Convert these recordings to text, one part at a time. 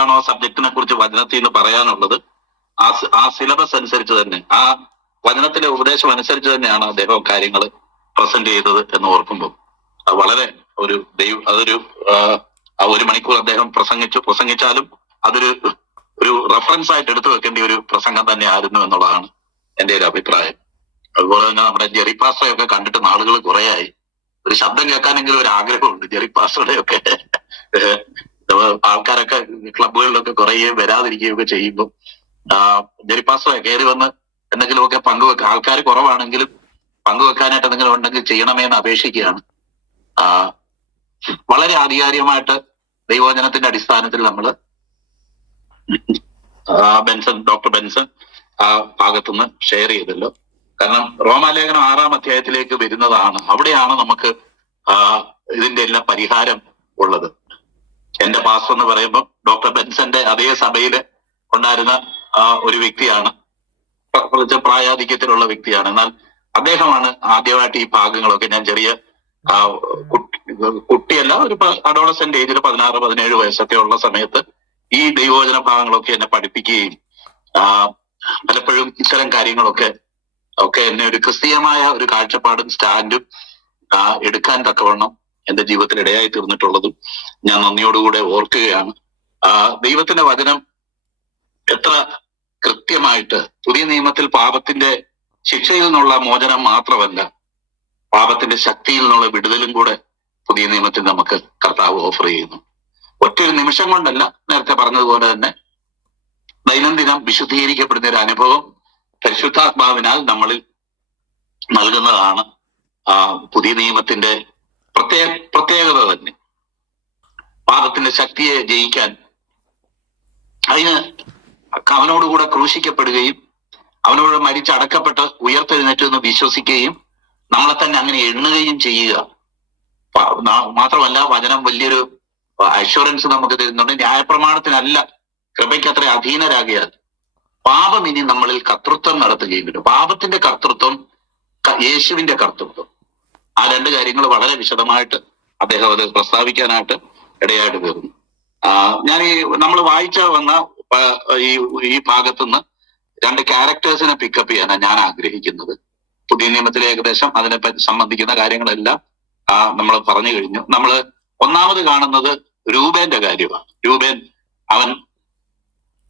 എന്താണോ സബ്ജക്റ്റിനെ കുറിച്ച് വചനത്തിൽ നിന്ന് പറയാനുള്ളത്? ആ ആ സിലബസ് അനുസരിച്ച് തന്നെ ആ വചനത്തിന്റെ ഉപദേശം അനുസരിച്ച് തന്നെയാണ് അദ്ദേഹം കാര്യങ്ങൾ പ്രസന്റ് ചെയ്തത് എന്ന് ഓർക്കുമ്പോൾ വളരെ ഒരു ദൈവ അതൊരു ആ, ആ ഒരു മണിക്കൂർ അദ്ദേഹം പ്രസംഗിച്ചു. പ്രസംഗിച്ചാലും അതൊരു ഒരു റെഫറൻസ് ആയിട്ട് എടുത്തു വെക്കേണ്ട ഒരു പ്രസംഗം തന്നെ ആയിരുന്നു എന്നുള്ളതാണ് എന്റെ ഒരു അഭിപ്രായം. അതുപോലെ തന്നെ നമ്മുടെ ജെറി പാസ്റ്ററെയൊക്കെ കണ്ടിട്ട് നാളുകൾ കുറേയായി. ഒരു ശബ്ദം കേൾക്കാനെങ്കിലും ഒരു ആഗ്രഹമുണ്ട് ജെറി പാസ്റ്ററുടെയൊക്കെ. ഏഹ്, ആൾക്കാരൊക്കെ ക്ലബുകളിലൊക്കെ കുറേ വരാതിരിക്കുകയൊക്കെ ചെയ്യുമ്പോൾ പാസ്റ്ററെ കയറി വന്ന് എന്തെങ്കിലുമൊക്കെ പങ്കുവെക്കുക ആൾക്കാർ കുറവാണെങ്കിലും പങ്കുവെക്കാനായിട്ട് എന്തെങ്കിലും ഉണ്ടെങ്കിൽ ചെയ്യണമേ എന്ന് അപേക്ഷിക്കുകയാണ്. വളരെ ആധികാരികമായിട്ട് ദൈവവചനത്തിന്റെ അടിസ്ഥാനത്തിൽ നമ്മൾ ബെൻസൺ ഡോക്ടർ ബെൻസൺ ആ ഭാഗത്തുനിന്ന് ഷെയർ ചെയ്തല്ലോ. കാരണം റോമാലേഖനം ആറാം അധ്യായത്തിലേക്ക് വരുന്നതാണ് അവിടെയാണ് നമുക്ക് ഇതിന്റെ എല്ലാം പരിഹാരം ഉള്ളത്. എന്റെ പാസ്റ്റർ എന്ന് പറയുമ്പോൾ ഡോക്ടർ ബെൻസന്റെ അതേ സഭയിൽ ഉണ്ടായിരുന്ന ഒരു വ്യക്തിയാണ്. കുറച്ച് പ്രായാധിക്യത്തിലുള്ള വ്യക്തിയാണ്. എന്നാൽ അദ്ദേഹമാണ് ആദ്യമായിട്ട് ഈ ഭാഗങ്ങളൊക്കെ ഞാൻ ചെറിയ കുട്ടിയല്ല ഒരു അഡോളസെന്റ് ഏജിൽ പതിനാറ് പതിനേഴ് വയസ്സൊക്കെ ഉള്ള സമയത്ത് ഈ ദൈവോചന ഭാഗങ്ങളൊക്കെ എന്നെ പഠിപ്പിക്കുകയും പലപ്പോഴും ഇത്തരം കാര്യങ്ങളൊക്കെ ഒക്കെ എന്നെ ഒരു ക്രിസ്തീയമായ ഒരു കാഴ്ചപ്പാടും സ്റ്റാൻഡും എടുക്കാൻ തക്കവണ്ണം എന്റെ ജീവിതത്തിൽ ഇടയായി തീർന്നിട്ടുള്ളതും ഞാൻ നന്ദിയോടുകൂടെ ഓർക്കുകയാണ്. ആ, ദൈവത്തിന്റെ വചനം എത്ര കൃത്യമായിട്ട് പുതിയ നിയമത്തിൽ പാപത്തിന്റെ ശിക്ഷയിൽ നിന്നുള്ള മോചനം മാത്രമല്ല പാപത്തിന്റെ ശക്തിയിൽ നിന്നുള്ള വിടുതലും കൂടെ പുതിയ നിയമത്തിൽ നമുക്ക് കർത്താവ് ഓഫർ ചെയ്യുന്നു. ഒറ്റൊരു നിമിഷം കൊണ്ടല്ല നേരത്തെ പറഞ്ഞതുപോലെ തന്നെ ദൈനംദിനം വിശുദ്ധീകരിക്കപ്പെടുന്ന ഒരു അനുഭവം പരിശുദ്ധാത്മാവിനാൽ നമ്മളിൽ നൽകുന്നതാണ്. ആ പുതിയ നിയമത്തിന്റെ പ്രത്യേക പ്രത്യേകത തന്നെ. പാപത്തിന്റെ ശക്തിയെ ജയിക്കാൻ. അതിന് അവനോടുകൂടെ ക്രൂശിക്കപ്പെടുകയും അവനോട് മരിച്ചടക്കപ്പെട്ട് ഉയർത്തെഴുന്നേറ്റ് എന്ന് വിശ്വസിക്കുകയും നമ്മളെ തന്നെ അങ്ങനെ എണ്ണുകയും ചെയ്യുക. മാത്രമല്ല വചനം വലിയൊരു അഷുറൻസ് നമുക്ക് തരുന്നുണ്ട്. ന്യായപ്രമാണത്തിനല്ല കൃപയ്ക്ക് അത്ര അധീനരാകിയാൽ പാപം ഇനി നമ്മളിൽ കർത്തൃത്വം നടത്തുകയും വരും. പാപത്തിന്റെ കർത്തൃത്വം യേശുവിന്റെ കർത്തൃത്വം. ആ രണ്ട് കാര്യങ്ങൾ വളരെ വിശദമായിട്ട് അദ്ദേഹം അത് പ്രസ്താവിക്കാനായിട്ട് ഇടയായിട്ട് തീർന്നു ഞാൻ ഈ നമ്മൾ വായിച്ച വന്ന ഈ ഭാഗത്തു നിന്ന് രണ്ട് ക്യാരക്ടേഴ്സിനെ പിക്കപ്പ് ചെയ്യാനാണ് ഞാൻ ആഗ്രഹിക്കുന്നത്. പുതിയ നിയമത്തിലെ ഏകദേശം അതിനെ സംബന്ധിക്കുന്ന കാര്യങ്ങളെല്ലാം നമ്മൾ പറഞ്ഞു കഴിഞ്ഞു. നമ്മൾ ഒന്നാമത് കാണുന്നത് രൂപേന്റെ കാര്യമാണ്. രൂപേൻ അവൻ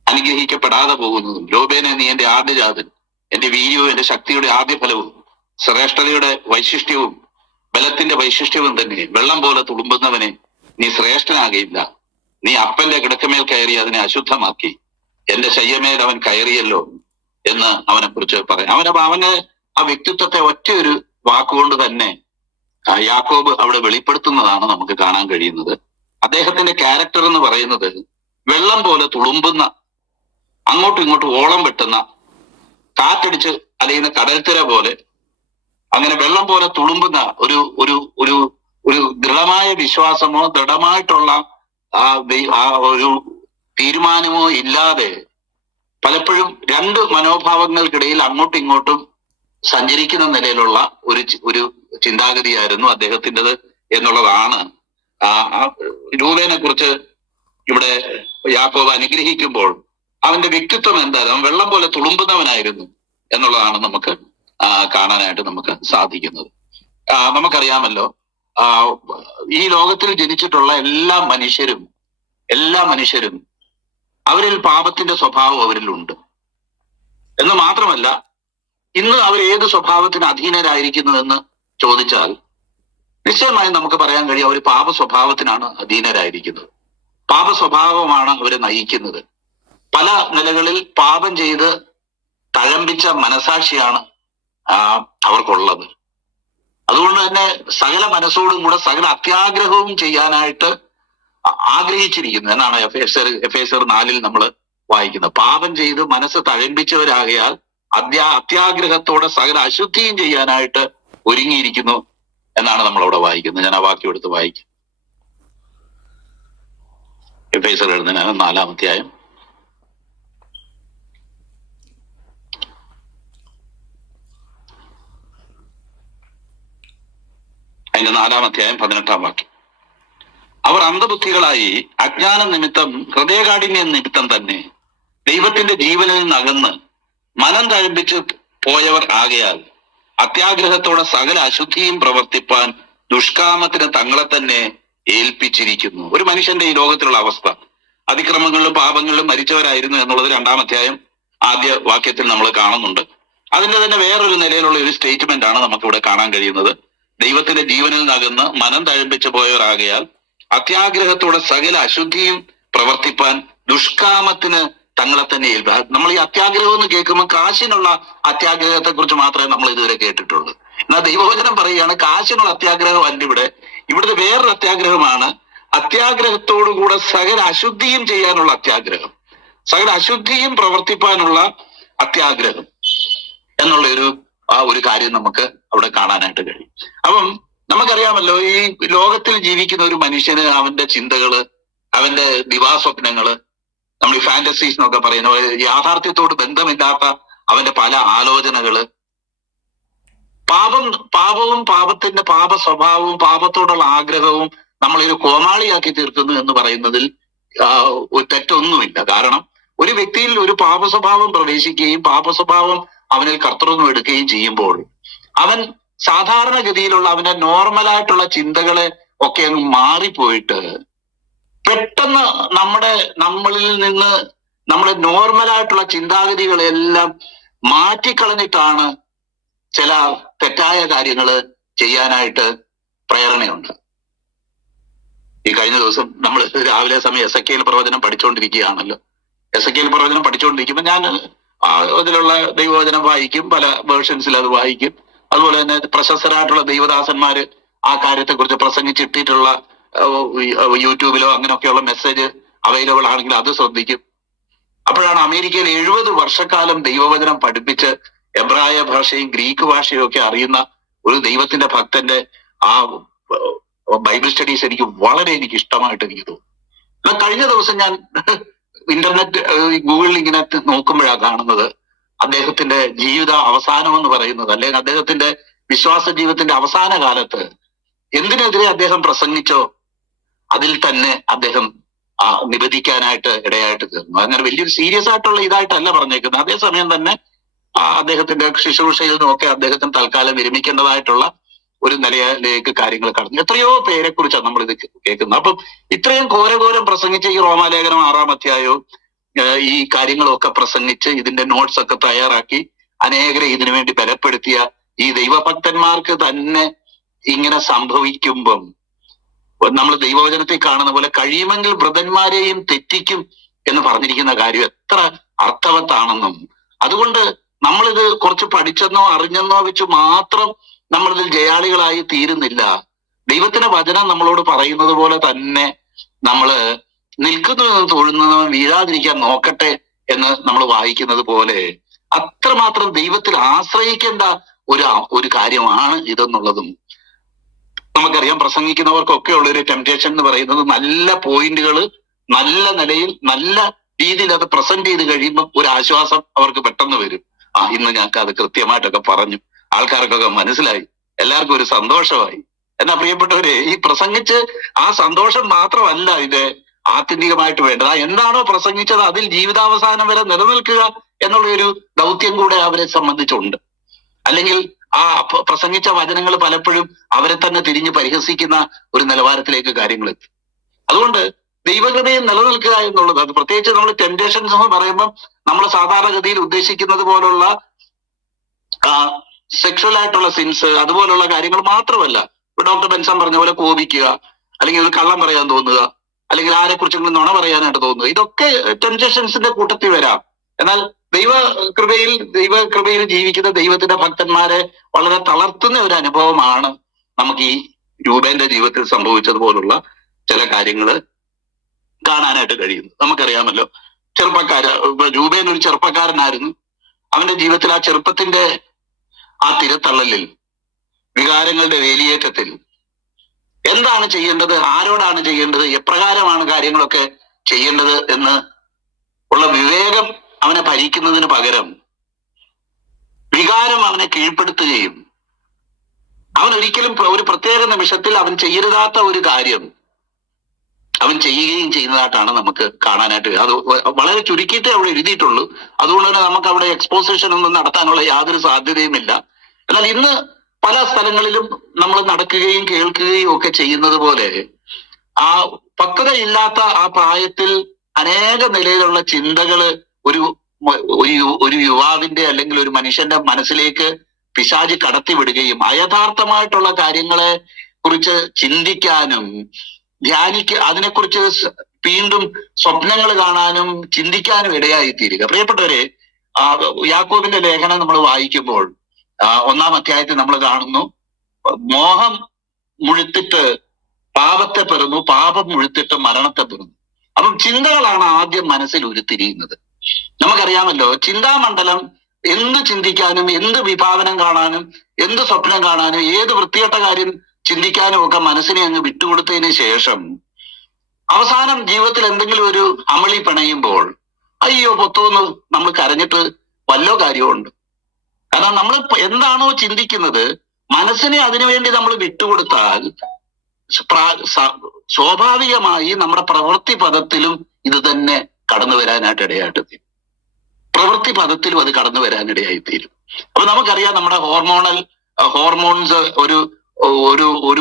അനുഗ്രഹിക്കപ്പെടാതെ പോകുന്നതും രൂപേനെ നീ എന്റെ ആദ്യജാതൻ എന്റെ വീര്യവും എന്റെ ശക്തിയുടെ ആദ്യ ഫലവും ശ്രേഷ്ഠതയുടെ വൈശിഷ്ട്യവും ബലത്തിന്റെ വൈശിഷ്ട്യവും തന്നെ. വെള്ളം പോലെ തുളുമ്പുന്നവനെ നീ ശ്രേഷ്ഠനാകയില്ല. നീ അപ്പന്റെ കിടക്കമേൽ കയറി അതിനെ അശുദ്ധമാക്കി. എന്റെ ശയ്യമേൽ അവൻ കയറിയല്ലോ എന്ന് അവനെ കുറിച്ച് പറയാം. അവനെ അവന് ആ വ്യക്തിത്വത്തെ ഒറ്റ ഒരു വാക്കുകൊണ്ട് തന്നെ യാക്കോബ് അവിടെ വെളിപ്പെടുത്തുന്നതാണ് നമുക്ക് കാണാൻ കഴിയുന്നത്. അദ്ദേഹത്തിന്റെ ക്യാരക്ടർ എന്ന് പറയുന്നത് വെള്ളം പോലെ തുളുമ്പുന്ന അങ്ങോട്ടും ഇങ്ങോട്ടും ഓളം വെട്ടുന്ന കാറ്റടിച്ച് അലയുന്ന കടൽത്തിര പോലെ അങ്ങനെ വെള്ളം പോലെ തുളുമ്പുന്ന ഒരു ഒരു ഒരു ഒരു ദൃഢമായ വിശ്വാസമോ ദൃഢമായിട്ടുള്ള ആ ഒരു തീരുമാനമോ ഇല്ലാതെ പലപ്പോഴും രണ്ട് മനോഭാവങ്ങൾക്കിടയിൽ അങ്ങോട്ടും ഇങ്ങോട്ടും സഞ്ചരിക്കുന്ന നിലയിലുള്ള ഒരു ഒരു ചിന്താഗതിയായിരുന്നു അദ്ദേഹത്തിന്റെത് എന്നുള്ളതാണ്. ആ രൂപേനെ കുറിച്ച് ഇവിടെ യാക്കോബ് അനുഗ്രഹിക്കുമ്പോൾ അവന്റെ വ്യക്തിത്വം എന്തായാലും വെള്ളം പോലെ തുളുമ്പുന്നവനായിരുന്നു എന്നുള്ളതാണ് നമുക്ക് കാണാനായിട്ട് നമുക്ക് സാധിക്കുന്നത്. നമുക്കറിയാമല്ലോ ഈ ലോകത്തിൽ ജനിച്ചിട്ടുള്ള എല്ലാ മനുഷ്യരും എല്ലാ മനുഷ്യരും അവരിൽ പാപത്തിന്റെ സ്വഭാവം അവരിലുണ്ട്. എന്ന് മാത്രമല്ല ഇന്ന് അവർ ഏത് സ്വഭാവത്തിന് അധീനരായിരിക്കുന്നു എന്ന് ചോദിച്ചാൽ നിശ്ചയമായും നമുക്ക് പറയാൻ കഴിയും അവർ പാപ സ്വഭാവത്തിനാണ് അധീനരായിരിക്കുന്നത്. പാപ സ്വഭാവമാണ് അവരെ നയിക്കുന്നത്. പല നിലകളിൽ പാപം ചെയ്ത് തഴമ്പിച്ച മനസാക്ഷിയാണ് അവർക്കുള്ളത്. അതുകൊണ്ട് തന്നെ സകല മനസ്സോടും കൂടെ സകല അത്യാഗ്രഹവും ചെയ്യാനായിട്ട് ആഗ്രഹിച്ചിരിക്കുന്നു. എന്നാണ് എഫ് എസ് എഫ് എസ് നാലിൽ നമ്മൾ വായിക്കുന്നത്. പാപം ചെയ്ത് മനസ്സ് തഴമ്പിച്ചവരാകയാൽ അത്യാ അത്യാഗ്രഹത്തോടെ സകല അശുദ്ധിയും ചെയ്യാനായിട്ട് ഒരുങ്ങിയിരിക്കുന്നു എന്നാണ് നമ്മൾ അവിടെ വായിക്കുന്നത്. ഞാൻ ആ വാക്യം എടുത്ത് വായിക്കും. എഫ് എസ് എഴുതുന്ന നാലാം അധ്യായം അതിന്റെ നാലാം അധ്യായം പതിനെട്ടാം വാക്യം. അവർ അന്ധബുദ്ധികളായി അജ്ഞാന നിമിത്തം ഹൃദയകാഠിന്യ നിമിത്തം തന്നെ ദൈവത്തിന്റെ ജീവനിൽ നിന്ന് അകന്ന് മനം തഴമ്പിച്ച് പോയവർ ആകയാൽ അത്യാഗ്രഹത്തോടെ സകല അശുദ്ധിയും പ്രവർത്തിപ്പാൻ ദുഷ്കാമത്തിന് തങ്ങളെ തന്നെ ഏൽപ്പിച്ചിരിക്കുന്നു. ഒരു മനുഷ്യന്റെ ഈ ലോകത്തിലുള്ള അവസ്ഥ അതിക്രമങ്ങളിലും പാപങ്ങളിലും മരിച്ചവരായിരുന്നു എന്നുള്ളത് രണ്ടാം അധ്യായം ആദ്യ വാക്യത്തിൽ നമ്മൾ കാണുന്നുണ്ട്. അതിന്റെ തന്നെ വേറൊരു നിലയിലുള്ള ഒരു സ്റ്റേറ്റ്മെന്റ് ആണ് നമുക്കിവിടെ കാണാൻ കഴിയുന്നത്. ദൈവത്തിന്റെ ജീവനിൽ നകന്ന് മനം തഴമ്പിച്ചു പോയവരാകയാൽ അത്യാഗ്രഹത്തോടെ സകല അശുദ്ധിയും പ്രവർത്തിപ്പാൻ ദുഷ്കാമത്തിന് തങ്ങളെ തന്നെ ഏൽപ്പ നമ്മൾ ഈ അത്യാഗ്രഹം എന്ന് കേൾക്കുമ്പോൾ കാശിനുള്ള അത്യാഗ്രഹത്തെ കുറിച്ച് മാത്രമേ നമ്മൾ ഇതുവരെ കേട്ടിട്ടുള്ളൂ. എന്നാൽ ദൈവവചനം പറയുകയാണ് കാശിനുള്ള അത്യാഗ്രഹം അല്ല ഇവിടെ. ഇവിടുത്തെ വേറൊരു അത്യാഗ്രഹമാണ് അത്യാഗ്രഹത്തോടുകൂടെ സകല അശുദ്ധിയും ചെയ്യാനുള്ള അത്യാഗ്രഹം. സകല അശുദ്ധിയും പ്രവർത്തിപ്പാനുള്ള അത്യാഗ്രഹം. എന്നുള്ള ഒരു ആ ഒരു കാര്യം നമുക്ക് അവിടെ കാണാനായിട്ട് കഴിയും. അപ്പം നമുക്കറിയാമല്ലോ ഈ ലോകത്തിൽ ജീവിക്കുന്ന ഒരു മനുഷ്യന് അവന്റെ ചിന്തകൾ അവന്റെ ദിവാസ്വപ്നങ്ങൾ നമ്മൾ ഈ ഫാന്റസീസ് എന്നൊക്കെ പറയുന്ന യാഥാർത്ഥ്യത്തോട് ബന്ധമില്ലാത്ത അവന്റെ പല ആലോചനകൾ പാപം പാപവും പാപത്തിന്റെ പാപ സ്വഭാവവും പാപത്തോടുള്ള ആഗ്രഹവും നമ്മളൊരു കോമാളിയാക്കി തീർക്കുന്നു എന്ന് പറയുന്നതിൽ തെറ്റൊന്നുമില്ല. കാരണം ഒരു വ്യക്തിയിൽ ഒരു പാപ സ്വഭാവം പ്രവേശിക്കുകയും പാപ സ്വഭാവം അവനിൽ കർത്തൃത്വം എടുക്കുകയും ചെയ്യുമ്പോൾ അവൻ സാധാരണഗതിയിലുള്ള അവന്റെ നോർമലായിട്ടുള്ള ചിന്തകളെ ഒക്കെ അങ്ങ് മാറിപ്പോയിട്ട് പെട്ടെന്ന് നമ്മുടെ നമ്മളിൽ നിന്ന് നമ്മുടെ നോർമലായിട്ടുള്ള ചിന്താഗതികളെല്ലാം മാറ്റിക്കളഞ്ഞിട്ടാണ് ചില തെറ്റായ കാര്യങ്ങൾ ചെയ്യാനായിട്ട് പ്രേരണയുണ്ട്. ഈ കഴിഞ്ഞ ദിവസം നമ്മൾ രാവിലെ സമയം എസ് എ പ്രവചനം പഠിച്ചുകൊണ്ടിരിക്കുകയാണല്ലോ എസ് എ പ്രവചനം പഠിച്ചുകൊണ്ടിരിക്കുമ്പോൾ ഞാൻ അതിലുള്ള ദൈവവചനം വായിക്കും പല വേർഷൻസിൽ അത് വായിക്കും. അതുപോലെ തന്നെ പ്രശസ്തരായിട്ടുള്ള ദൈവദാസന്മാര് ആ കാര്യത്തെക്കുറിച്ച് പ്രസംഗിച്ചിട്ടിട്ടുള്ള യൂട്യൂബിലോ അങ്ങനെയൊക്കെയുള്ള മെസ്സേജ് അവൈലബിൾ ആണെങ്കിൽ അത് ശ്രദ്ധിക്കും. അപ്പോഴാണ് അമേരിക്കയിൽ എഴുപത് വർഷക്കാലം ദൈവവചനം പഠിപ്പിച്ച് എബ്രായ ഭാഷയും ഗ്രീക്ക് ഭാഷയും ഒക്കെ അറിയുന്ന ഒരു ദൈവത്തിന്റെ ഭക്തന്റെ ആ ബൈബിൾ സ്റ്റഡീസ് എനിക്ക് വളരെ എനിക്ക് ഇഷ്ടമായിട്ട് എനിക്ക് തോന്നുന്നു കഴിഞ്ഞ ദിവസം ഞാൻ ഇന്റർനെറ്റ് ഗൂഗിളിൽ ഇങ്ങനെ നോക്കുമ്പോഴാണ് കാണുന്നത്. അദ്ദേഹത്തിന്റെ ജീവിത അവസാനം എന്ന് പറയുന്നത്. അല്ലെങ്കിൽ അദ്ദേഹത്തിന്റെ വിശ്വാസ ജീവിതത്തിന്റെ അവസാന കാലത്ത് എന്തിനെതിരെ അദ്ദേഹം പ്രസംഗിച്ചോ അതിൽ തന്നെ അദ്ദേഹം ആ നിബന്ധിക്കാനായിട്ട് ഇടയായിട്ട് തീർന്നു. അങ്ങനെ വലിയൊരു സീരിയസ് ആയിട്ടുള്ള ഇതായിട്ടല്ല പറഞ്ഞേക്കുന്നത്. അതേസമയം തന്നെ അദ്ദേഹത്തിന്റെ ശുശ്രൂഷയിൽ നിന്നൊക്കെ അദ്ദേഹത്തിന് തൽക്കാലം വിരമിക്കേണ്ടതായിട്ടുള്ള ഒരു നിലയിലേക്ക് കാര്യങ്ങൾ കടന്നു. എത്രയോ പേരെ കുറിച്ചാണ് നമ്മൾ ഇത് കേൾക്കുന്നത്. അപ്പം ഇത്രയും ഘോരഘോരം പ്രസംഗിച്ച ഈ റോമാലേഖനം ആറാം അധ്യായവും ഈ കാര്യങ്ങളൊക്കെ പ്രസംഗിച്ച് ഇതിന്റെ നോട്ട്സ് ഒക്കെ തയ്യാറാക്കി അനേകരെ ഇതിനു വേണ്ടി ബലപ്പെടുത്തിയ ഈ ദൈവഭക്തന്മാർക്ക് തന്നെ ഇങ്ങനെ സംഭവിക്കുമ്പം നമ്മൾ ദൈവവചനത്തിൽ കാണുന്ന പോലെ കഴിയുമെങ്കിൽ വൃതന്മാരെയും തെറ്റിക്കും എന്ന് പറഞ്ഞിരിക്കുന്ന കാര്യം എത്ര അർത്ഥവത്താണെന്നും. അതുകൊണ്ട് നമ്മളിത് കുറച്ച് പഠിച്ചെന്നോ അറിഞ്ഞെന്നോ വെച്ച് മാത്രം നമ്മളിതിൽ ജയാളികളായി തീരുന്നില്ല. ദൈവത്തിന്റെ വചനം നമ്മളോട് പറയുന്നത് പോലെ തന്നെ നമ്മൾ നിൽക്കുന്നതും തൊഴുന്നതും വീഴാതിരിക്കാൻ നോക്കട്ടെ എന്ന് നമ്മൾ വായിക്കുന്നത് പോലെ അത്രമാത്രം ദൈവത്തിൽ ആശ്രയിക്കേണ്ട ഒരു ഒരു കാര്യമാണ് ഇതെന്നുള്ളതും. നമുക്കറിയാം പ്രസംഗിക്കുന്നവർക്കൊക്കെ ഉള്ള ഒരു ടെംപ്റ്റേഷൻ എന്ന് പറയുന്നത് നല്ല പോയിന്റുകൾ നല്ല നിലയിൽ നല്ല രീതിയിൽ അത് പ്രസന്റ് ചെയ്ത് കഴിയുമ്പോൾ ഒരു ആശ്വാസം അവർക്ക് പെട്ടെന്ന് വരും. ആ ഇന്ന് ഞങ്ങൾക്ക് അത് കൃത്യമായിട്ടൊക്കെ പറഞ്ഞു. ആൾക്കാർക്കൊക്കെ മനസ്സിലായി. എല്ലാവർക്കും ഒരു സന്തോഷമായി. എന്നാ പ്രിയപ്പെട്ടവരെ ഈ പ്രസംഗിച്ച് ആ സന്തോഷം മാത്രമല്ല ഇത് ആത്യന്തികമായിട്ട് വേണ്ടത്. എന്താണോ പ്രസംഗിച്ചത് അതിൽ ജീവിതാവസാനം വരെ നിലനിൽക്കുക എന്നുള്ള ഒരു ദൗത്യം കൂടെ അവരെ സംബന്ധിച്ചുണ്ട്. അല്ലെങ്കിൽ ആ പ്രസംഗിച്ച വചനങ്ങൾ പലപ്പോഴും അവരെ തന്നെ തിരിഞ്ഞ് പരിഹസിക്കുന്ന ഒരു നിലവാരത്തിലേക്ക് കാര്യങ്ങൾ എത്തി. അതുകൊണ്ട് ദൈവകൃതയും നിലനിൽക്കുക എന്നുള്ളത് അത് പ്രത്യേകിച്ച് നമ്മൾ ടെംപ്റ്റേഷൻസ് എന്ന് പറയുമ്പോൾ നമ്മൾ സാധാരണഗതിയിൽ ഉദ്ദേശിക്കുന്നത് പോലുള്ള സെക്ഷൽ ആയിട്ടുള്ള സിൻസ് അതുപോലുള്ള കാര്യങ്ങൾ മാത്രമല്ല. ഇപ്പൊ ഡോക്ടർ ബെൻസൺ പറഞ്ഞ പോലെ കോപിക്കുക അല്ലെങ്കിൽ ഒരു കള്ളം പറയാൻ തോന്നുക അല്ലെങ്കിൽ ആരെ കുറിച്ചെങ്കിലും നുണ പറയാനായിട്ട് തോന്നുക. ഇതൊക്കെ ടെൻഷൻസിന്റെ കൂട്ടത്തിൽ വരാം. എന്നാൽ ദൈവ കൃപയിൽ ദൈവ കൃപയിൽ ജീവിക്കുന്ന ദൈവത്തിന്റെ ഭക്തന്മാരെ വളരെ തളർത്തുന്ന ഒരു അനുഭവമാണ് നമുക്ക് ഈ രൂപേന്റെ ജീവിതത്തിൽ സംഭവിച്ചതുപോലുള്ള ചില കാര്യങ്ങൾ കാണാനായിട്ട് കഴിയുന്നു നമുക്കറിയാമല്ലോ ചെറുപ്പക്കാര് രൂപേൻ ഒരു ചെറുപ്പക്കാരനായിരുന്നു. അവന്റെ ജീവിതത്തിൽ ആ ചെറുപ്പത്തിന്റെ ആ തിരത്തള്ളലിൽ വികാരങ്ങളുടെ വേലിയേറ്റത്തിൽ. എന്താണ് ചെയ്യേണ്ടത്? ആരോടാണ് ചെയ്യേണ്ടത്? എപ്രകാരമാണ് കാര്യങ്ങളൊക്കെ ചെയ്യേണ്ടത് എന്ന് ഉള്ള വിവേകം അവനെ ഭരിക്കുന്നതിന് പകരം വികാരം അവനെ കീഴ്പ്പെടുത്തുകയും അവൻ ഒരിക്കലും ഒരു പ്രത്യേക നിമിഷത്തിൽ അവൻ ചെയ്യരുതാത്ത ഒരു കാര്യം അവൻ ചെയ്യുകയും ചെയ്യുന്നതായിട്ടാണ് നമുക്ക് കാണാനായിട്ട് അത് വളരെ ചുരുക്കിയിട്ടേ അവിടെ എഴുതിയിട്ടുള്ളൂ. അതുകൊണ്ട് തന്നെ നമുക്ക് അവിടെ എക്സ്പോസിഷൻ ഒന്നും നടത്താനുള്ള യാതൊരു സാധ്യതയുമില്ല എന്നാൽ ഇന്ന് പല സ്ഥലങ്ങളിലും നമ്മൾ നടക്കുകയും കേൾക്കുകയും ഒക്കെ ചെയ്യുന്നത് പോലെ ആ പക്വതയില്ലാത്ത ആ പ്രായത്തിൽ അനേക നിലയിലുള്ള ചിന്തകൾ ഒരു ഒരു ഒരു യുവാവിന്റെ അല്ലെങ്കിൽ ഒരു മനുഷ്യന്റെ മനസ്സിലേക്ക് പിശാചി കടത്തിവിടുകയും അയഥാർത്ഥമായിട്ടുള്ള കാര്യങ്ങളെ കുറിച്ച് ചിന്തിക്കാനും ധ്യാനിക്ക അതിനെക്കുറിച്ച് വീണ്ടും സ്വപ്നങ്ങൾ കാണാനും ചിന്തിക്കാനും ഇടയായി തീരുക പ്രിയപ്പെട്ടവരെ യാക്കോബിന്റെ ലേഖനം നമ്മൾ വായിക്കുമ്പോൾ ഒന്നാം അധ്യായത്തിൽ നമ്മൾ കാണുന്നു മോഹം മുഴുത്തിട്ട് പാപത്തെ പെറുന്നു പാപം മുഴുത്തിട്ട് മരണത്തെ പെറുന്നു. അപ്പം ചിന്തകളാണ് ആദ്യം മനസ്സിൽ ഉരുത്തിരിയുന്നത്. നമുക്കറിയാമല്ലോ ചിന്താമണ്ഡലം എന്ത് ചിന്തിക്കാനും എന്ത് വിഭാവനം കാണാനും എന്ത് സ്വപ്നം കാണാനും ഏത് വൃത്തികെട്ട കാര്യം ചിന്തിക്കാനും ഒക്കെ മനസ്സിനെ അങ്ങ് വിട്ടുകൊടുത്തതിന് ശേഷം അവസാനം ജീവിതത്തിൽ എന്തെങ്കിലും ഒരു അമളി പിണയുമ്പോൾ അയ്യോ പൊത്തോന്ന് നമ്മൾ കരഞ്ഞിട്ട് വല്ലോ കാര്യമുണ്ട് കാരണം നമ്മൾ എന്താണോ ചിന്തിക്കുന്നത് മനസ്സിനെ അതിനുവേണ്ടി നമ്മൾ വിട്ടുകൊടുത്താൽ സ്വാഭാവികമായി നമ്മുടെ പ്രവൃത്തി പദത്തിലും ഇത് തന്നെ കടന്നു വരാനായിട്ട് ഇടയായിട്ട് തീരും. പ്രവൃത്തി പദത്തിലും അത് കടന്നു വരാനിടയായി തീരും. അപ്പൊ നമുക്കറിയാം നമ്മുടെ ഹോർമോണൽ ഹോർമോൺസ് ഒരു ഒരു ഒരു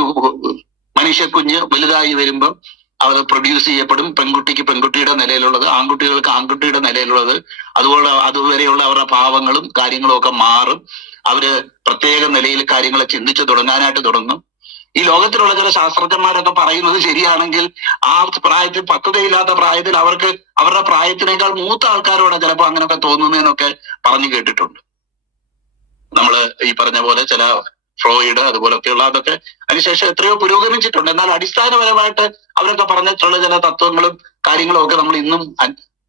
മനുഷ്യക്കുഞ്ഞ് വലുതായി വരുമ്പം അത് പ്രൊഡ്യൂസ് ചെയ്യപ്പെടും. പെൺകുട്ടിക്ക് പെൺകുട്ടിയുടെ നിലയിലുള്ളത് ആൺകുട്ടികൾക്ക് ആൺകുട്ടിയുടെ നിലയിലുള്ളത്. അതുപോലെ അതുവരെയുള്ള അവരുടെ ഭാവങ്ങളും കാര്യങ്ങളും ഒക്കെ മാറും. അവർ പ്രത്യേക നിലയിൽ കാര്യങ്ങളെ ചിന്തിച്ചു തുടങ്ങാനായിട്ട് തുടങ്ങും. ഈ ലോകത്തിലുള്ള ചില ശാസ്ത്രജ്ഞന്മാരൊക്കെ പറയുന്നത് ശരിയാണെങ്കിൽ ആ പ്രായത്തിൽ പക്വതയില്ലാത്ത പ്രായത്തിൽ അവർക്ക് അവരുടെ പ്രായത്തിനേക്കാൾ മൂത്ത ആൾക്കാരോട് ചിലപ്പോൾ അങ്ങനെയൊക്കെ തോന്നുന്നതെന്നൊക്കെ പറഞ്ഞു കേട്ടിട്ടുണ്ട്. നമ്മൾ ഈ പറഞ്ഞ പോലെ ചില ഫ്രോയിഡ് അതുപോലൊക്കെയുള്ള അതൊക്കെ അതിനുശേഷം എത്രയോ പുരോഗമിച്ചിട്ടുണ്ട്. എന്നാൽ അടിസ്ഥാനപരമായിട്ട് അവരൊക്കെ പറഞ്ഞിട്ടുള്ള ചില തത്വങ്ങളും കാര്യങ്ങളും ഒക്കെ നമ്മൾ ഇന്നും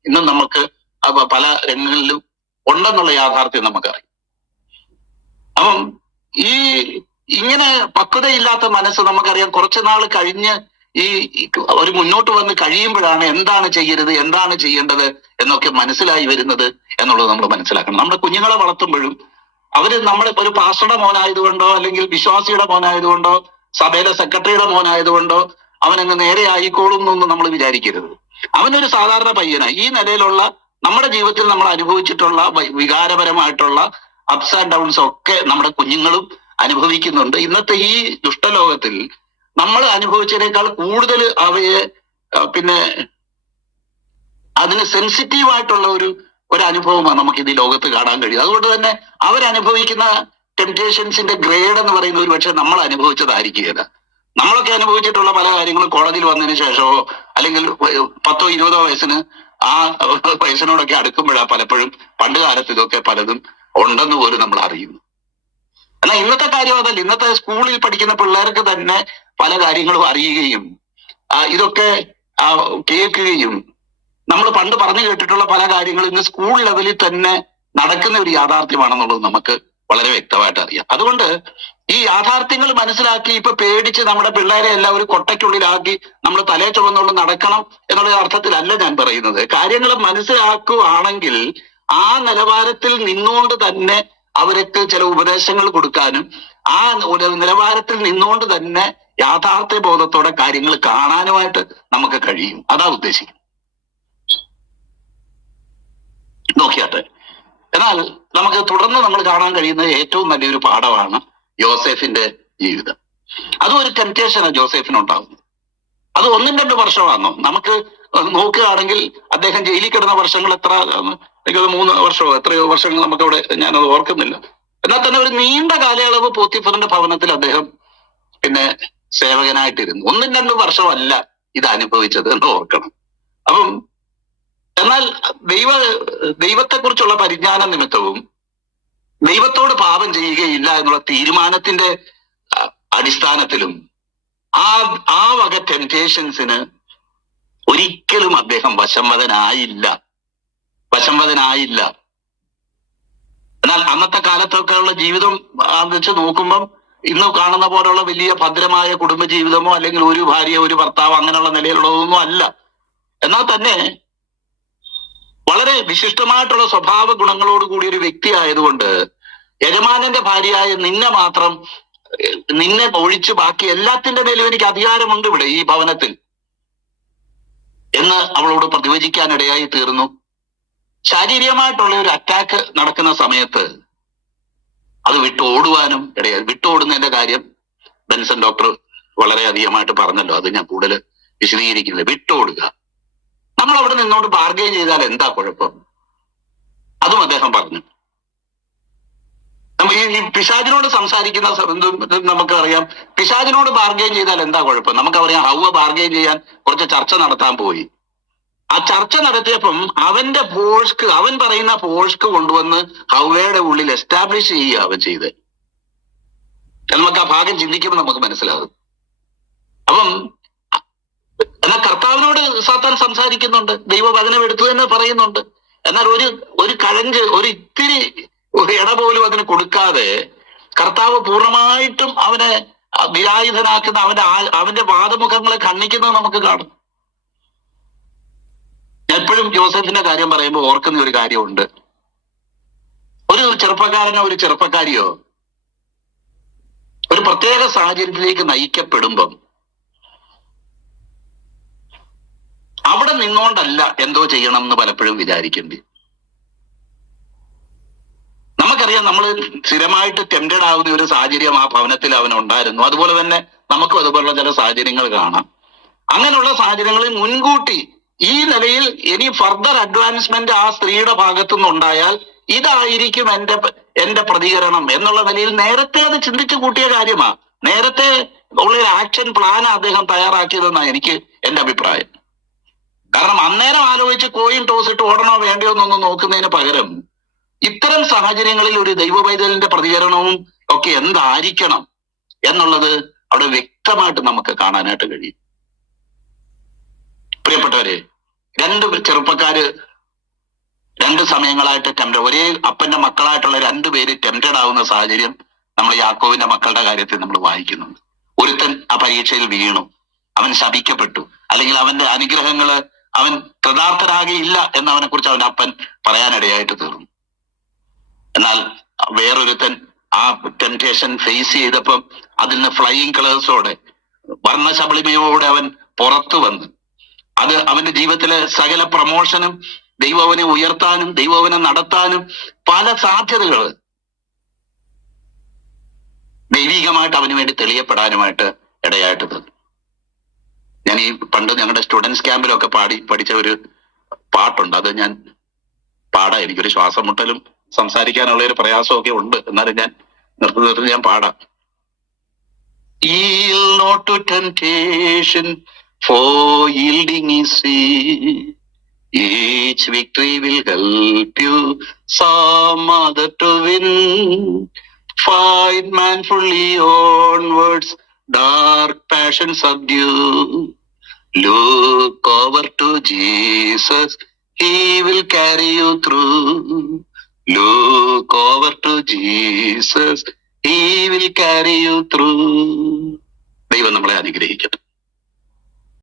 ഇന്നും നമുക്ക് പല രംഗങ്ങളിലും ഉണ്ടെന്നുള്ള യാഥാർത്ഥ്യം നമുക്കറിയാം. അപ്പം ഈ ഇങ്ങനെ പക്വതയില്ലാത്ത മനസ്സ് നമുക്കറിയാം കുറച്ചു നാൾ കഴിഞ്ഞ് ഈ ഒരു മുന്നോട്ട് വന്ന് കഴിയുമ്പോഴാണ് എന്താണ് ചെയ്യരുത് എന്താണ് ചെയ്യേണ്ടത് എന്നൊക്കെ മനസ്സിലായി വരുന്നത് എന്നുള്ളത് നമ്മൾ മനസ്സിലാക്കണം. നമ്മുടെ കുഞ്ഞുങ്ങളെ വളർത്തുമ്പോഴും അവർ നമ്മൾ ഒരു പാസ്റ്ററുടെ മോനായതുകൊണ്ടോ അല്ലെങ്കിൽ വിശ്വാസിയുടെ മോനായതുകൊണ്ടോ സഭയിലെ സെക്രട്ടറിയുടെ മോനായതുകൊണ്ടോ അവനങ്ങ് നേരെ ആയിക്കോളും എന്നൊന്നും നമ്മൾ വിചാരിക്കരുത്. അവനൊരു സാധാരണ പയ്യനാണ് ഈ നിലയിലുള്ള നമ്മുടെ ജീവിതത്തിൽ നമ്മൾ അനുഭവിച്ചിട്ടുള്ള വികാരപരമായിട്ടുള്ള അപ്സ് ആൻഡ് ഡൗൺസ് ഒക്കെ നമ്മുടെ കുഞ്ഞുങ്ങളും അനുഭവിക്കുന്നുണ്ട്. ഇന്നത്തെ ഈ ദുഷ്ടലോകത്തിൽ നമ്മൾ അനുഭവിച്ചതിനേക്കാൾ കൂടുതൽ അവയെ പിന്നെ അതിന് സെൻസിറ്റീവ് ആയിട്ടുള്ള ഒരു ഒരു അനുഭവമാണ് നമുക്ക് ഇത് ലോകത്ത് കാണാൻ കഴിയും അതുകൊണ്ട് തന്നെ അവരനുഭവിക്കുന്ന ടെംപ്റ്റേഷൻസിന്റെ ഗ്രേഡ് എന്ന് പറയുന്ന ഒരു പക്ഷെ നമ്മൾ അനുഭവിച്ചതായിരിക്കുകയില്ല. നമ്മളൊക്കെ അനുഭവിച്ചിട്ടുള്ള പല കാര്യങ്ങളും കോടതിയിൽ വന്നതിന് ശേഷമോ അല്ലെങ്കിൽ പത്തോ ഇരുപതോ വയസ്സിന് ആ വയസ്സിനോടൊക്കെ അടുക്കുമ്പോഴാണ് പലപ്പോഴും പണ്ട് കാലത്ത് ഇതൊക്കെ പലതും ഉണ്ടെന്ന് പോലും നമ്മൾ അറിയുന്നു. എന്നാൽ ഇന്നത്തെ കാര്യം അതല്ല. ഇന്നത്തെ സ്കൂളിൽ പഠിക്കുന്ന പിള്ളേർക്ക് തന്നെ പല കാര്യങ്ങളും അറിയുകയും ഇതൊക്കെ കേൾക്കുകയും നമ്മൾ പണ്ട് പറഞ്ഞു കേട്ടിട്ടുള്ള പല കാര്യങ്ങളും ഇന്ന് സ്കൂൾ ലെവലിൽ തന്നെ നടക്കുന്ന ഒരു യാഥാർത്ഥ്യമാണെന്നുള്ളത് നമുക്ക് വളരെ വ്യക്തമായിട്ട് അറിയാം. അതുകൊണ്ട് ഈ യാഥാർത്ഥ്യങ്ങൾ മനസ്സിലാക്കി ഇപ്പൊ പേടിച്ച് നമ്മുടെ പിള്ളേരെ എല്ലാം ഒരു കൊട്ടയ്ക്കുള്ളിലാക്കി നമ്മൾ തലേ ചുവന്നുകൊണ്ട് നടക്കണം എന്നുള്ള അർത്ഥത്തിലല്ല ഞാൻ പറയുന്നത്. കാര്യങ്ങൾ മനസ്സിലാക്കുകയാണെങ്കിൽ ആ നിലവാരത്തിൽ നിന്നുകൊണ്ട് തന്നെ അവർക്ക് ചില ഉപദേശങ്ങൾ കൊടുക്കാനും ആ നിലവാരത്തിൽ നിന്നുകൊണ്ട് തന്നെ യാഥാർത്ഥ്യ ബോധത്തോടെ കാര്യങ്ങൾ കാണാനുമായിട്ട് നമുക്ക് കഴിയും. അതാ ഉദ്ദേശിക്കുന്നത്. നോക്കിയാട്ടെ. എന്നാൽ നമുക്ക് തുടർന്ന് നമ്മൾ കാണാൻ കഴിയുന്ന ഏറ്റവും വലിയൊരു പാഠമാണ് ജോസഫിന്റെ ജീവിതം. അതും ഒരു ടെംപ്റ്റേഷനാണ് ജോസഫിന് ഉണ്ടാകുന്നത് അത് ഒന്നും രണ്ട് വർഷമാണോ? നമുക്ക് നോക്കുകയാണെങ്കിൽ അദ്ദേഹം ജയിലിൽ കിടന്ന വർഷങ്ങൾ എത്ര മൂന്ന് വർഷമോ എത്രയോ വർഷങ്ങൾ നമുക്കവിടെ ഞാനത് ഓർക്കുന്നില്ല. എന്നാൽ തന്നെ ഒരു നീണ്ട കാലയളവ് പോത്തിഫറിന്റെ ഭവനത്തിൽ അദ്ദേഹം പിന്നെ സേവകനായിട്ടിരുന്നു. ഒന്നും രണ്ടും വർഷമല്ല ഇത് അനുഭവിച്ചത് എന്ന് ഓർക്കണം. അപ്പം എന്നാൽ ദൈവ ദൈവത്തെക്കുറിച്ചുള്ള പരിജ്ഞാന നിമിത്തവും ദൈവത്തോട് പാപം ചെയ്യുകയില്ല എന്നുള്ള തീരുമാനത്തിന്റെ അടിസ്ഥാനത്തിലും ആ ആ വക ടെംപ്റ്റേഷൻസിന് ഒരിക്കലും അദ്ദേഹം വശംവദനായില്ല വശംവദനായില്ല എന്നാൽ അന്നത്തെ കാലത്തൊക്കെ ഉള്ള ജീവിതം വെച്ച് നോക്കുമ്പം ഇന്ന് കാണുന്ന പോലുള്ള വലിയ ഭദ്രമായ കുടുംബ ജീവിതമോ അല്ലെങ്കിൽ ഒരു ഭാര്യ ഒരു ഭർത്താവ് അങ്ങനെയുള്ള നിലയിലുള്ളതൊന്നും അല്ല. എന്നാൽ തന്നെ വളരെ വിശിഷ്ടമായിട്ടുള്ള സ്വഭാവ ഗുണങ്ങളോട് കൂടിയ ഒരു വ്യക്തി ആയതുകൊണ്ട് യജമാനന്റെ ഭാര്യയായ നിന്നെ മാത്രം നിന്നെ ഒഴിച്ച് ബാക്കി എല്ലാത്തിന്റെ മേലും എനിക്ക് അധികാരമുണ്ട് ഇവിടെ ഈ ഭവനത്തിൽ എന്ന് അവളോട് പ്രതിവചിക്കാനിടയായി തീർന്നു. ശാരീരികമായിട്ടുള്ള ഒരു അറ്റാക്ക് നടക്കുന്ന സമയത്ത് അത് വിട്ടോടുവാനും ഇടയായി. വിട്ടോടുന്നതിന്റെ കാര്യം ബെൻസൺ ഡോക്ടർ വളരെ അധികമായിട്ട് പറഞ്ഞല്ലോ. അത് ഞാൻ കൂടുതൽ വിശദീകരിക്കുന്നില്ല. വിട്ടോടുക. നമ്മൾ അവിടെ നിന്നോട് ബാർഗെയിൻ ചെയ്താൽ എന്താ കുഴപ്പം? അതും അദ്ദേഹം പറഞ്ഞു. നമ്മ ഈ പിശാചിനോട് സംസാരിക്കുന്ന നമുക്കറിയാം. പിശാജിനോട് ബാർഗെയിൻ ചെയ്താൽ എന്താ കുഴപ്പം? നമുക്കറിയാം ഹൗവ ബാർഗെയിൻ ചെയ്യാൻ കുറച്ച് ചർച്ച നടത്താൻ പോയി. ആ ചർച്ച നടത്തിയപ്പം അവന്റെ പോഷ്ക്ക് അവൻ പറയുന്ന പോഷ്ക്ക് കൊണ്ടുവന്ന് ഹൗവയുടെ ഉള്ളിൽ എസ്റ്റാബ്ലിഷ് ചെയ്യുക അവൻ ചെയ്ത് നമുക്ക് ആ ഭാഗം ചിന്തിക്കുമ്പോൾ നമുക്ക് മനസ്സിലാകും. അപ്പം എന്നാൽ കർത്താവിനോട് സാത്താൻ സംസാരിക്കുന്നുണ്ട്. ദൈവവചനം എടുത്തു തന്നെ പറയുന്നുണ്ട്. എന്നാൽ ഒരു ഒരു കഴഞ്ച് ഒരു ഇത്തിരി ഇട പോലും അതിന് കൊടുക്കാതെ കർത്താവ് പൂർണമായിട്ടും അവനെ വിരായുധനാക്കുന്ന അവന്റെ അവന്റെ വാദമുഖങ്ങളെ ഖണ്ഡിക്കുന്നത് നമുക്ക് കാണും. എപ്പോഴും ജോസഫിന്റെ കാര്യം പറയുമ്പോൾ ഓർക്കുന്ന ഒരു കാര്യമുണ്ട്. ഒരു ചെറുപ്പക്കാരനോ ഒരു ചെറുപ്പക്കാരിയോ ഒരു പ്രത്യേക സാഹചര്യത്തിലേക്ക് നയിക്കപ്പെടുമ്പം അവിടെ നിന്നുകൊണ്ടല്ല എന്തോ ചെയ്യണം എന്ന് പലപ്പോഴും വിചാരിക്കേണ്ടി. നമുക്കറിയാം നമ്മൾ സ്ഥിരമായിട്ട് ടെംപ്റ്റഡ് ആവുന്ന ഒരു സാഹചര്യം ആ ഭവനത്തിൽ അവൻ ഉണ്ടായിരുന്നു. അതുപോലെ തന്നെ നമുക്കും അതുപോലുള്ള ചില സാഹചര്യങ്ങൾ കാണാം. അങ്ങനെയുള്ള സാഹചര്യങ്ങളിൽ മുൻകൂട്ടി ഈ നിലയിൽ ഇനി ഫർദർ അഡ്വാൻസ്മെന്റ് ആ സ്ത്രീയുടെ ഭാഗത്തു നിന്നുണ്ടായാൽ ഇതായിരിക്കും എന്റെ എന്റെ പ്രതികരണം എന്നുള്ള നിലയിൽ നേരത്തെ അത് ചിന്തിച്ചു കൂട്ടിയ കാര്യമാണ് നേരത്തെ ഉള്ള ഒരു ആക്ഷൻ പ്ലാൻ അദ്ദേഹം തയ്യാറാക്കിയതെന്നാണ് എനിക്ക് എന്റെ അഭിപ്രായം. കാരണം അന്നേരം ആലോചിച്ച് കോയിൻ ടോസ് ഇട്ട് ഓടണോ വേണ്ടയോ എന്നൊന്നും നോക്കുന്നതിന് പകരം ഇത്തരം സാഹചര്യങ്ങളിൽ ഒരു ദൈവവൈതലിന്റെ പ്രതികരണവും ഒക്കെ എന്തായിരിക്കണം എന്നുള്ളത് അവിടെ വ്യക്തമായിട്ട് നമുക്ക് കാണാനായിട്ട് കഴിയും. പ്രിയപ്പെട്ടവരെ രണ്ട് ചെറുപ്പക്കാര് രണ്ട് സമയങ്ങളായിട്ട് ടെംപ്റ്റഡ് ഒരേ അപ്പന്റെ മക്കളായിട്ടുള്ള രണ്ട് പേര് ടെംപ്റ്റഡ് ആവുന്ന സാഹചര്യം നമ്മൾ യാക്കോവിന്റെ മക്കളുടെ കാര്യത്തിൽ നമ്മൾ വായിക്കുന്നുണ്ട്. ഒരുത്തൻ ആ പരീക്ഷയിൽ വീണു. അവൻ ശപിക്കപ്പെട്ടു. അല്ലെങ്കിൽ അവന്റെ അനുഗ്രഹങ്ങൾ അവൻ കൃതാർത്ഥനാകിയില്ല എന്ന് കുറിച്ച് അവന്റെ അപ്പൻ പറയാനിടയായിട്ട് തീർന്നു. എന്നാൽ വേറൊരുത്തൻ ആ ടെംപ്റ്റേഷൻ ഫേസ് ചെയ്തപ്പം അതിൽ നിന്ന് ഫ്ലൈയിങ് കളേഴ്സോടെ വർണശബളിമയോടെ അവൻ പുറത്തു വന്നു. അത് അവന്റെ ജീവിതത്തിലെ സകല പ്രമോഷനും ദൈവവനെ ഉയർത്താനും ദൈവവനെ നടത്താനും പല സാധ്യതകൾ ദൈവികമായിട്ട് അവന് വേണ്ടി തെളിയപ്പെടാനുമായിട്ട് ഇടയായിട്ട് തീർന്നു. ഞാൻ ഈ പണ്ട് ഞങ്ങളുടെ സ്റ്റുഡൻസ് ക്യാമ്പിലൊക്കെ പാടി പഠിച്ച ഒരു പാട്ടുണ്ട് അത് ഞാൻ പാടാം എനിക്കൊരു ശ്വാസം മുട്ടലും സംസാരിക്കാനുള്ള ഒരു പ്രയാസമൊക്കെ ഉണ്ട് എന്നാലും ഞാൻ നിർത്തി നിർത്തി ഞാൻ പാടാം Yield not to temptation, for yielding is free. Each victory will help you some other to win. Fight manfully onwards, dark passion subdue. Look over to Jesus, He will carry you through. Look over to Jesus, He will carry you through. ദൈവം നമ്മളെ അനുഗ്രഹിക്കട്ടെ